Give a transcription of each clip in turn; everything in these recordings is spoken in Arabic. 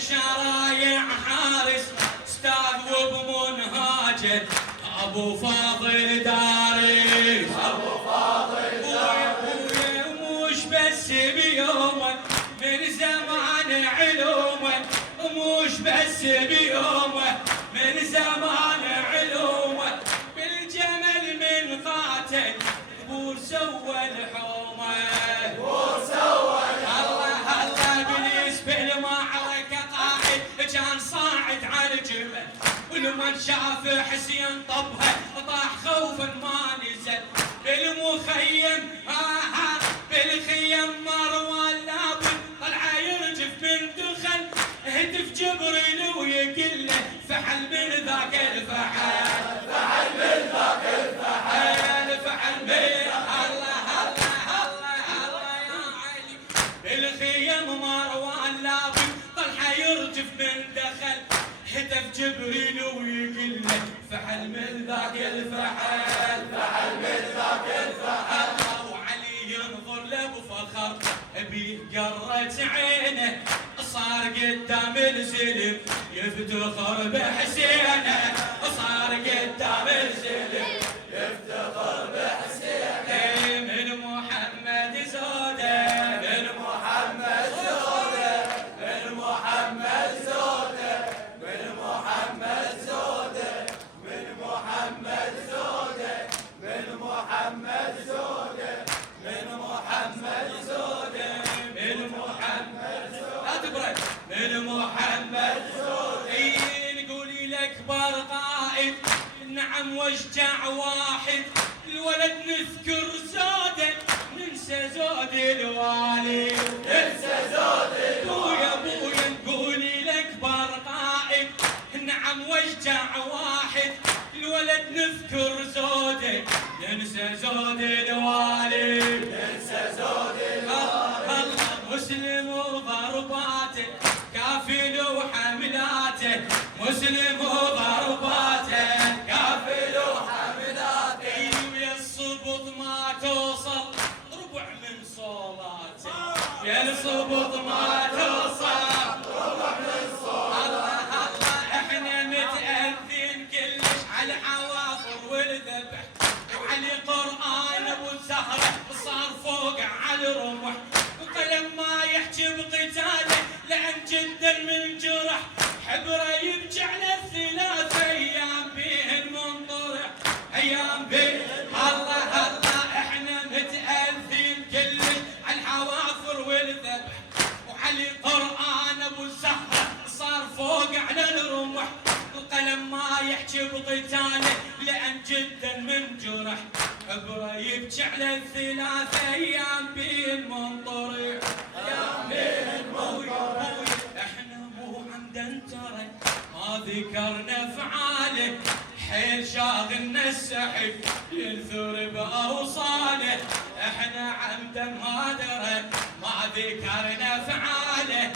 شرايع حارس استاذ وبمنهاجه ابو فاضل دارس ابو فاضل دارس مش بس بيومه من زمان علومه مش بس بيومه من زمان علومه بالجمل من قاتل بور سوى الحومه بور سوى الله الله بليس بالمعركه قائد كان صاعد على الجبل ولمن شاف حسين طبها طاح خوفا ما نزل بالمخيم بالخيم مروان لابد طلع يرجف من دخل هتف جبريل ويقل له فحل من ذاك الفحل فحل من ذاك الفحل فحل من الله الله الله الله يا علي بالخيم مروان لابد طلع يرجف من دخل هتف جبريل ويقل له فحل من ذاك الفحل فحل من ذاك الفحل وعلي ينظر له بفخر بيه قرت عينه صار قدام الزلم يفتخر بحسينه صار قدام الزلم يفتخر بحسينه من محمد زوده من محمد زوده من محمد زوده من محمد زوده من محمد زوده من محمد زوده من محمد زوده من محمد لا تبرد من محمد زوده نقولي الاكبر قائد نعم واشجع واحد الولد نذكر زوده ننسى زود الوالي ننسى زود الوالي ابويا نقولي الاكبر قائد نعم واشجع واحد الولد نذكر زوده ننسى زود الوالي ننسى زود الوالي الله مسلم وضرباته كافل وحملاته مسلم وضرباته كافل وحملاته ويا الصبط ما توصل ربع من صولاته يا الصبط ما توصل ربع من صولاته الله الله احنا متأذين كلش على العواطر والذبح وعلي قرآن ابو الزهرة صار فوق على الرمح وقلم ما يحكي بقتاله لعن جدا من جرح حبره يبكي على الثلاث ايام بيهن منطرح ايام بيهن الله الله احنا متأذين كلش على الحوافر والذبح وعلي قرآن ابو الزهرة صار فوق على الرمح القلم ما يحكي بقتاله لأن جدا من جرح عبره يبكي على الثلاث ايام بين منطرح ايام بين منطرح احنا مو عمدا ترى ما ذكرنا افعاله حيل شاغلنا السحب ينثر باوصاله احنا عمدا ما درى ما ذكرنا افعاله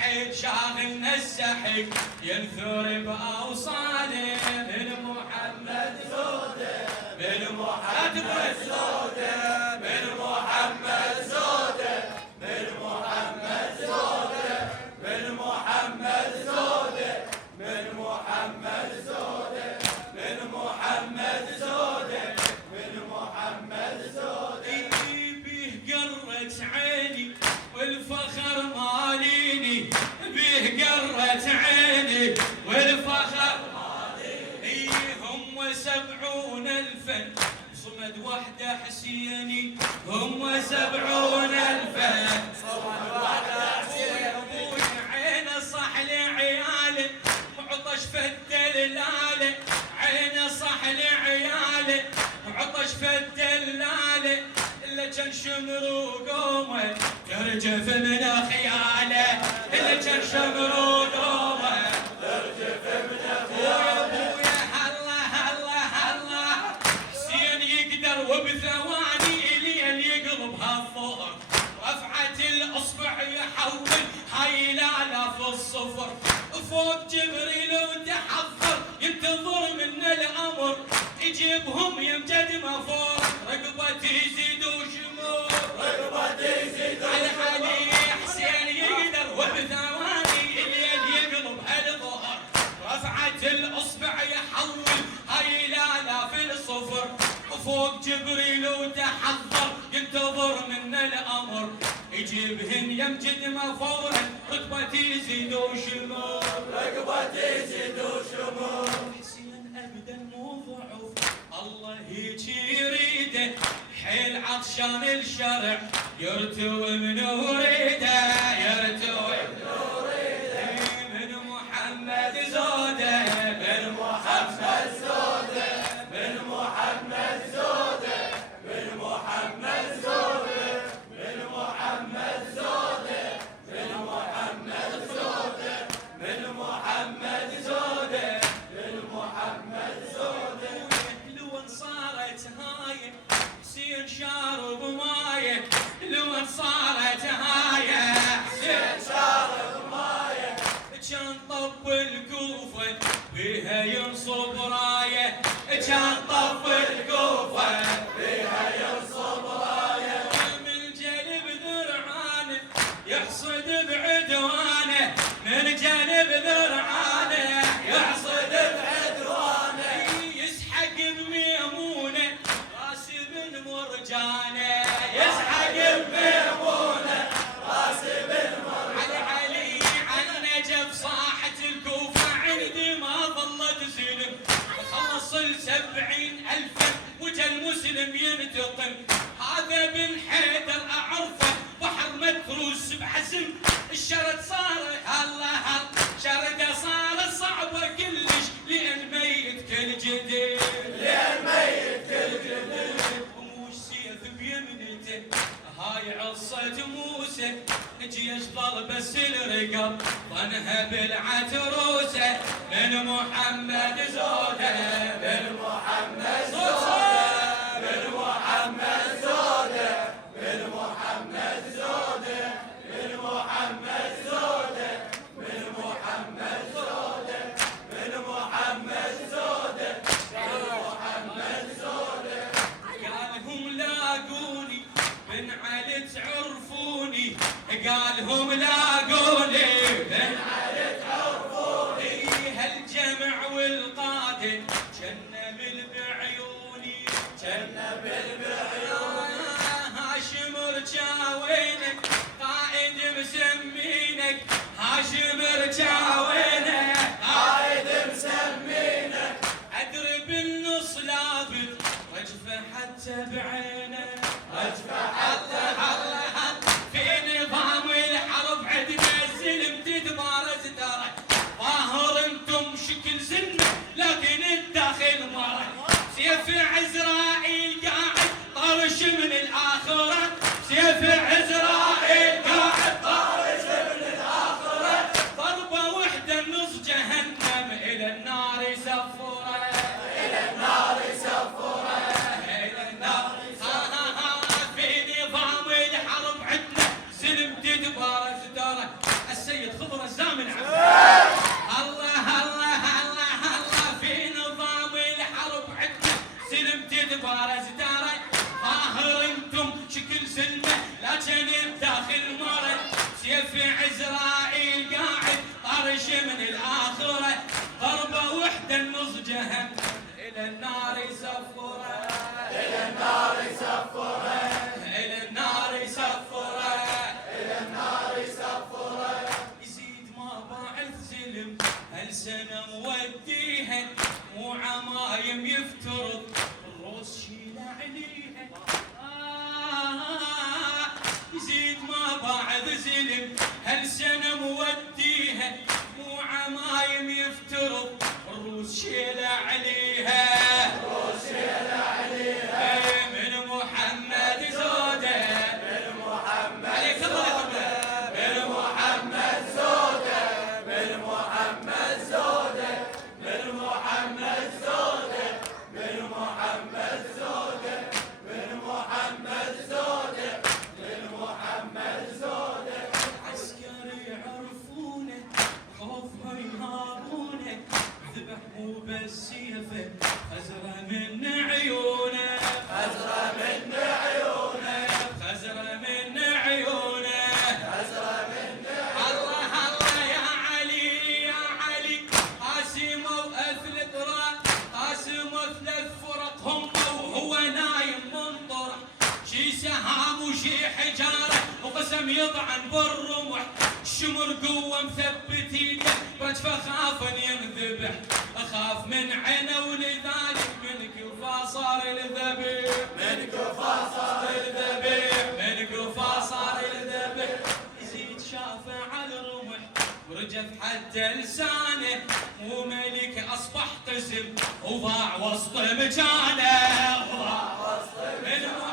حيل شاغلنا السحب ينثر باوصاله من محمد زوده من محمد زوده من محمد زوده من محمد زوده من محمد زوده من محمد زوده من محمد زوده من محمد زوده بيه قرت عيني والفخر ماليني بيه قرت عيني والفخر ماليني هم 70,000 صمد وحده حسيني هم 70,000 صمد وحده حسيني ابوي عينه صح لعياله وعطش فد اللاله عينه صح لعياله وعطش فد اللاله الا كان شمر وقومه ترجف من خياله الا كان شمر وقومه ترجف من خياله ابويا الله الله الله حسين يقدر وبثواني ليل يقلب هالظهر رفعت الاصبع يحول هاي الالاف الصفر فوق جبريل وتحضر ينتظر منا الامر يجيبهم يمجد مفور رقبتي يزيد وشمور رقبتي يزيد على حالي حسين يقدر وبثواني الليل فوق جبريل وتحضر ينتظر منا الامر يجيبهن يمجد ما فورا رتبتي يزيد وشمر حسين ابدا مو ضعف الله هيك يريده حيل عطشان الشرع يرتوي من وريده من محمد زوده من محمد زوده من محمد زوده من محمد زوده من محمد زوده من محمد زوده من محمد زوده من محمد زوده لو صارت هاي حسين شارب مايه لو صارت هاي حسين شارب مايه كان طب الكوفه بها ينصب رايه كان طب الكوفه بها ينصب رايه من جانب ذرعانه يحصد بعدوانه من جانب ذرعانه يحصد بعدوانه يسحق بميمونه راسب المرجانه يسحق بميمونه راسب المرجانه علي على نجف صاحة الكوفة عندي ما ظلت زلم خلص 70,000 وجا المسلم ينتقم هذا بن حيدر اعرفه بحر متروس بحزم الشرد صار الله شرده صار صعبه كلش لان ميت كل جديد وموش سيف بيمنته هاي عصة موسى جيش ظل بس الرقب ظنها بالعتروسه من محمد زوده من محمد زوده من محمد زوده من محمد زوده من محمد زوده من محمد زوده من محمد زوده من محمد زوده قالهم لاقوني بن علي تعرفوني قالهم لاقوني بن علي تعرفوني هالجمع والقادة جنب بعيوني جنب بعيوني هاشم رجاوينك قائد مسمينك هاشم رجاوينك قائد مسمينك ادري بالنص لابد رجفه حتى بعينه رجفه حتى في نظام الحرب عندنا الزلم تتبارز ترى ظاهر انتم شكل سنه لكن الداخل مرة سيف عزرائيل قاعد طرش من الاخره سيف عزرائيل قاعد طرش من الاخره ضربه وحده نص جهنم الى النار يسفره الى النار يسفره الى النار في نظام الحرب عندنا سلم تدبر داره السيد خضر الزامن الله في نظام الحرب عندنا سلم تدبر داره ظاهر انتم شكل سلمه لكن الداخل مرض سيف عزرائيل قاعد طرش من الاخره ضربه وحده النص جهنم الى النار يسفره الى النار يسفره الى النار يسفره الى النار يسفره يزيد ما باعث زلم هالسنه موديها مو عمايم يفترض الروس شيل عليها يزيد ما بعد زلم هالسنه موديها مو عمايم يفترض الروس شيل عليها الروس شيل عليها من محمد زوده من محمد عليك الله من محمد زوده من محمد زوده من محمد زوده من محمد زوده من محمد زوده من محمد زوده عسكري يعرفونه خوفهم يهابونه ذبح مو بس سيفه خزره من عيونه خزره من عيونه خزره من عيونه خزره من الله يا علي يا علي قاسموا 3 فرق هم وهو بالرمح الشمر قوة مثبت ايده رجف اخاف ان ينذبح اخاف من عينه ولذلك من كفا صار الذبيح من كفا صار الذبيح من كفا صار الذبيح يزيد شافع على الرمح ورجف حتى لسانه وملك اصبح قزم وضاع وسط مكانه وضاع وسط